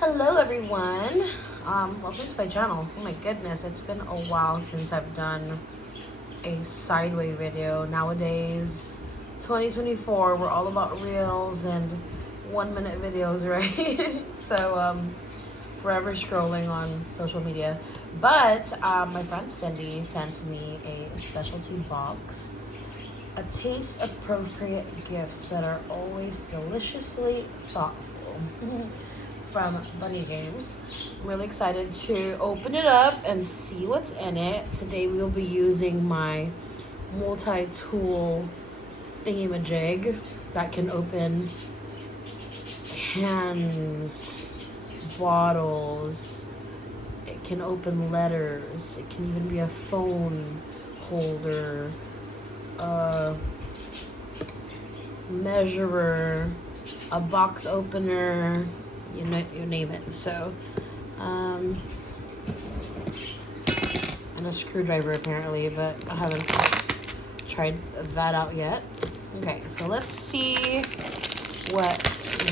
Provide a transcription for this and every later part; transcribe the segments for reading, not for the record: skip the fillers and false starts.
Hello everyone, welcome to my channel. Oh my goodness, it's been a while since I've done a sideway video. Nowadays, 2024, we're all about reels and 1 minute videos, right? So forever scrolling on social media. But my friend Cindy sent me a specialty box, a taste appropriate gifts that are always deliciously thoughtful. From Bunny James. Really excited to open it up and see what's in it. Today we will be using my multi-tool thingy-majig that can open cans, bottles, it can open letters, it can even be a phone holder, a measurer, a box opener, you name it. So and a screwdriver apparently, but I haven't tried that out yet. Okay, so let's see what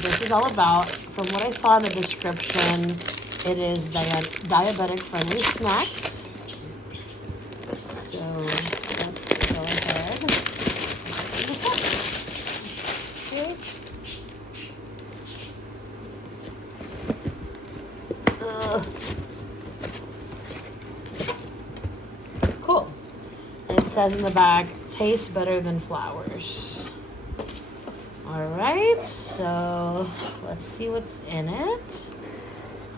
this is all about. From what I saw in the description, it is diabetic friendly snacks. So let's go ahead and open this up. Okay. Cool. And it says in the bag, tastes better than flowers. Alright, so let's see what's in it.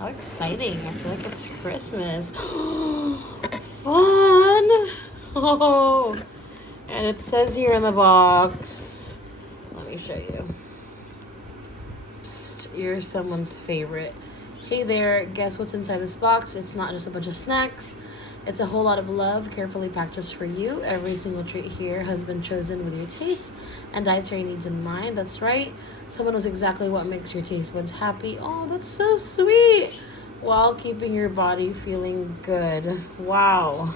How exciting. I feel like it's Christmas. Fun! Oh, and it says here in the box, let me show you. Psst, you're someone's favorite. Hey there, guess what's inside this box? It's not just a bunch of snacks. It's a whole lot of love, carefully packed just for you. Every single treat here has been chosen with your taste and dietary needs in mind. That's right. Someone knows exactly what makes your taste buds happy. Oh, that's so sweet. While keeping your body feeling good. Wow.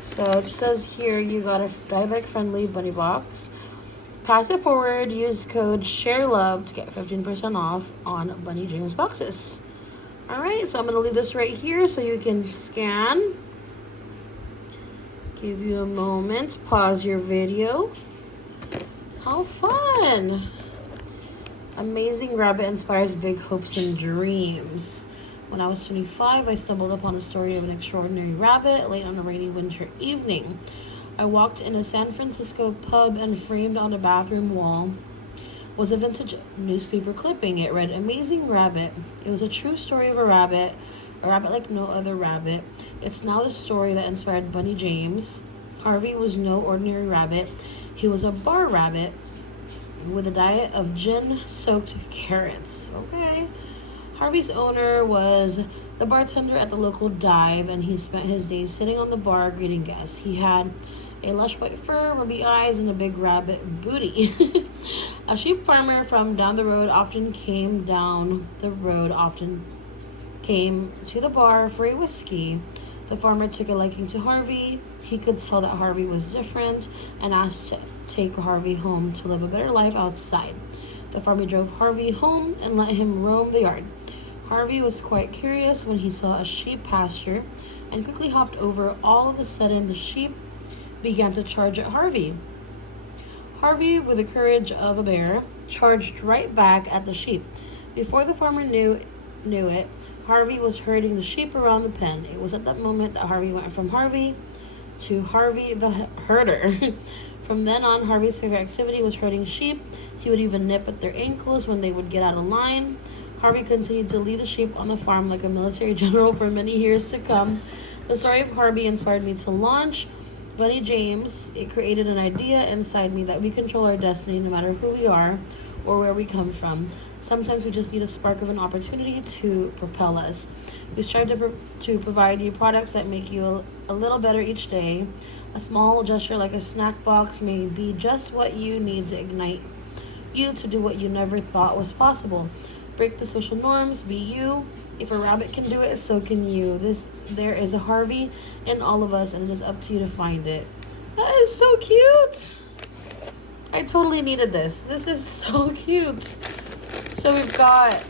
So it says here you got a diabetic-friendly bunny box. Pass it forward. Use code SHARELOVE to get 15% off on Bunny James boxes. Alright, so I'm going to leave this right here so you can scan. Give you a moment. Pause your video. How fun! Amazing Rabbit inspires big hopes and dreams. When I was 25, I stumbled upon a story of an extraordinary rabbit late on a rainy winter evening. I walked in a San Francisco pub and framed on a bathroom wall was a vintage newspaper clipping. It read, "Amazing Rabbit." It was a true story of a rabbit like no other rabbit. It's now the story that inspired Bunny James. Harvey was no ordinary rabbit. He was a bar rabbit with a diet of gin-soaked carrots. Okay. Harvey's owner was the bartender at the local dive, and he spent his days sitting on the bar greeting guests. He had a lush white fur, ruby eyes, and a big rabbit booty. A sheep farmer from down the road often came to the bar for a whiskey. The farmer took a liking to Harvey. He could tell that Harvey was different and asked to take Harvey home to live a better life outside. The farmer drove Harvey home and let him roam the yard. Harvey was quite curious when he saw a sheep pasture and quickly hopped over. All of a sudden, the sheep began to charge at Harvey. Harvey, with the courage of a bear, charged right back at the sheep. Before the farmer knew it, Harvey was herding the sheep around the pen. It was at that moment that Harvey went from Harvey to Harvey the herder. From then on, Harvey's favorite activity was herding sheep. He would even nip at their ankles when they would get out of line. Harvey continued to lead the sheep on the farm like a military general for many years to come. The story of Harvey inspired me to launch Bunny James. It created an idea inside me that we control our destiny no matter who we are or where we come from. Sometimes we just need a spark of an opportunity to propel us. We strive to provide you products that make you a little better each day. A small gesture like a snack box may be just what you need to ignite you to do what you never thought was possible. Break the social norms, be you. If a rabbit can do it, so can you. There is a Harvey in all of us, and it is up to you to find it. That is so cute. I totally needed this. This is so cute. So we've got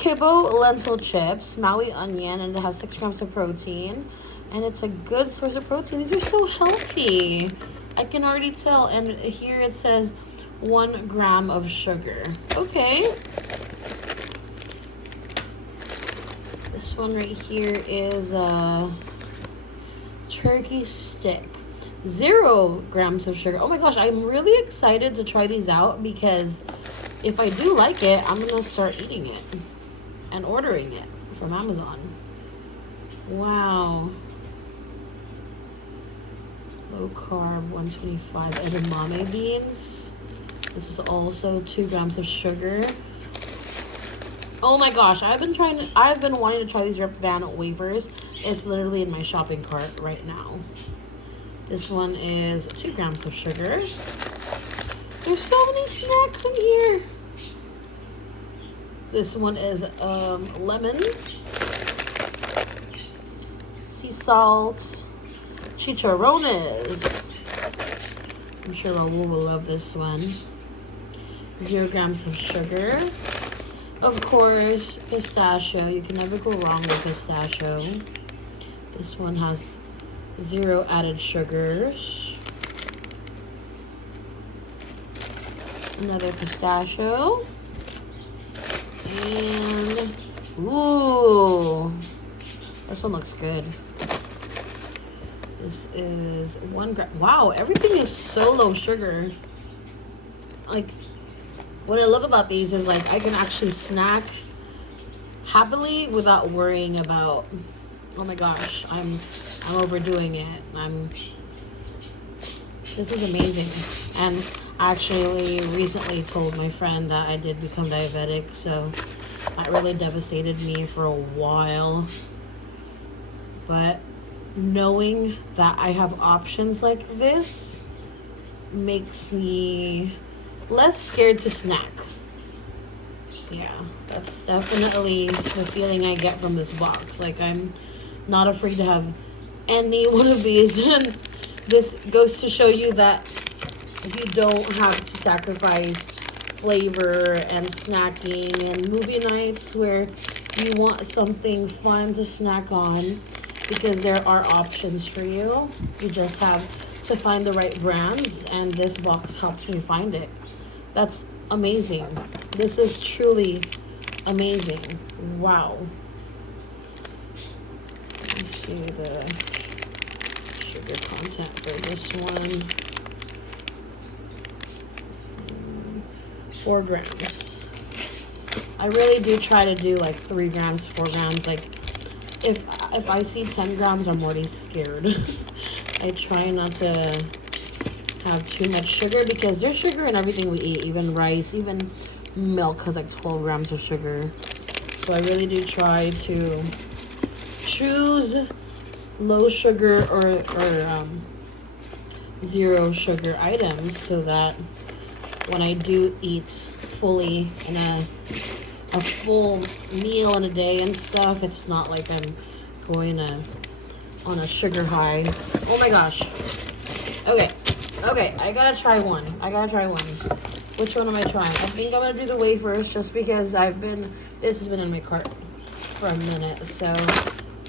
kibble lentil chips, Maui onion, and it has 6 grams of protein. And it's a good source of protein. These are so healthy. I can already tell. And here it says 1 gram of sugar. Okay. This one right here is a turkey stick. 0 grams of sugar. Oh my gosh, I'm really excited to try these out because if I do like it, I'm gonna start eating it and ordering it from Amazon. Wow. Low carb, 125 edamame beans. This is also 2 grams of sugar. Oh my gosh, I've been wanting to try these Rip Van wafers. It's literally in my shopping cart right now. This one is 2 grams of sugar. There's so many snacks in here. This one is lemon, sea salt, chicharrones. I'm sure Raul will love this one. 0 grams of sugar. Of course, pistachio. You can never go wrong with pistachio. This one has 0 added sugars. Another pistachio. And, ooh, this one looks good. This is 1 gram. Wow, everything is so low sugar. Like, what I love about these is like I can actually snack happily without worrying about, oh my gosh, I'm overdoing it. This is amazing. And I actually recently told my friend that I did become diabetic, so that really devastated me for a while. But knowing that I have options like this makes me less scared to snack. Yeah, that's definitely the feeling I get from this box. Like, I'm not afraid to have any one of these. And this goes to show you that you don't have to sacrifice flavor and snacking and movie nights where you want something fun to snack on, because there are options for you. You just have to find the right brands, and this box helps me find it. That's amazing. This is truly amazing. Wow. Let me see the sugar content for this one. 4 grams. I really do try to do like 3 grams, 4 grams. Like, if I see 10 grams, I'm already scared. I try not to have too much sugar because there's sugar in everything we eat, even rice, even milk has like 12 grams of sugar. So I really do try to choose low sugar or 0 sugar items so that when I do eat fully in a full meal in a day and stuff, it's not like I'm going on a sugar high. Oh my gosh. Okay, I gotta try one. Which one am I trying? I think I'm gonna do the wafers just because this has been in my cart for a minute. So,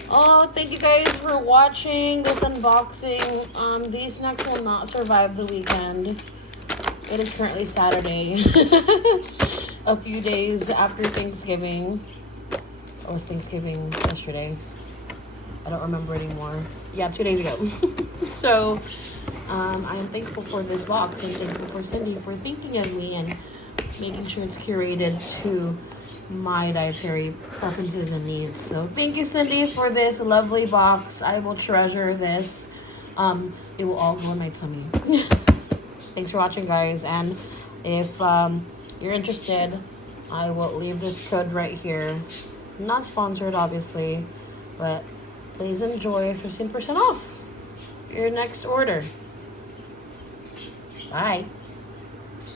oh, thank you guys for watching this unboxing. These snacks will not survive the weekend. It is currently Saturday. A few days after Thanksgiving. Or was Thanksgiving yesterday? I don't remember anymore. Yeah, 2 days ago. So, I am thankful for this box and thankful for Cindy for thinking of me and making sure it's curated to my dietary preferences and needs. So thank you, Cindy, for this lovely box. I will treasure this. It will all go in my tummy. Thanks for watching, guys. And if you're interested, I will leave this code right here. Not sponsored, obviously, but please enjoy 15% off your next order. Bye.